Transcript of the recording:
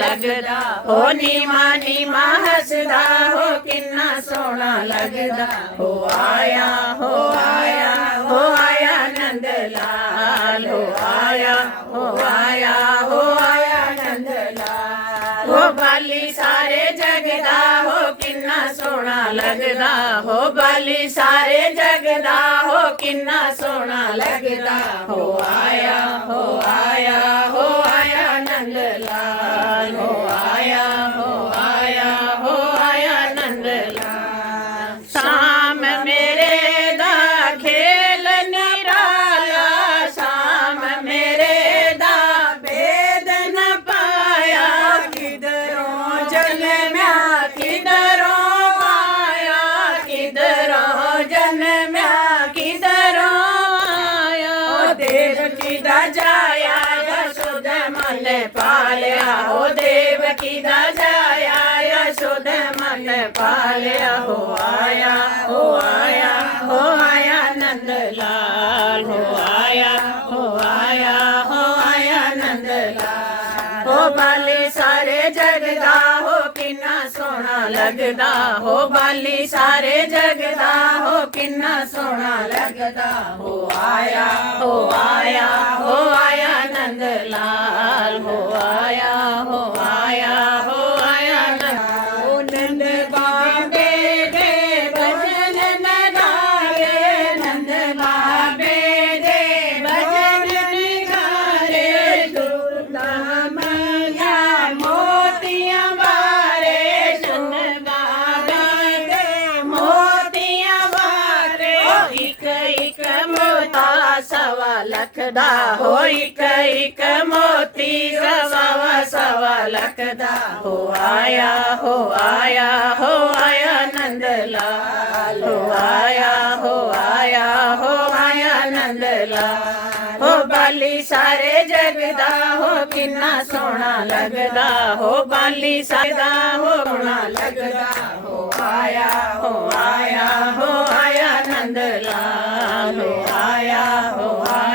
लगदा हो नीमा नीमा हसदा हो किन्ना सोहना लगदा हो आया हो आया हो आया नंद लाल हो आया हो आया हो आया नंद लाल हो बाली सारे जगदा हो किन्ना सोहना लगदा हो बाली सारे जगदा हो किन्ना सोहना लगदा हो आया हो आया हो आया नंद लाल हो आया हो आया हो आया नंद लाल शाम मेरे दा खेल निराला शाम मेरे दा भेद न पाया किधरों जन्म्या किधरों आया किधरों जन्म्या किधरों आया देवकी दा जाया यशोदा मन पालिया हो देवकी दा जाया यशोदा मन पालिया हो आया हो आया हो आया नंद लाल हो आया हो आया हो आया नंद लाल हो बाली सारे जगदा हो किन्ना सोहना लगदा हो बाली सारे जगदा हो किन्ना सोहना लगदा हो आया हो आया हो आया नंद लाल हो आया हो आया हो आया नंद बाबे दे भजन नगारे नंद बाबे दे भजन नगारे दूधा मंगा मोतियां बारे सुन बाबे दे मोतियां बारे एक एक मोता सवा लख दा हो एक मोती सवा सवा लख दा हो आया हो आया हो आया नंद लाल हो आया हो आया हो आया नंद लाल हो बाली सारे जगदा हो किन्ना सोहना लगदा हो बाली सादा हो सोहना लगदा हो आया हो आया नंद लाल हो आया हो आया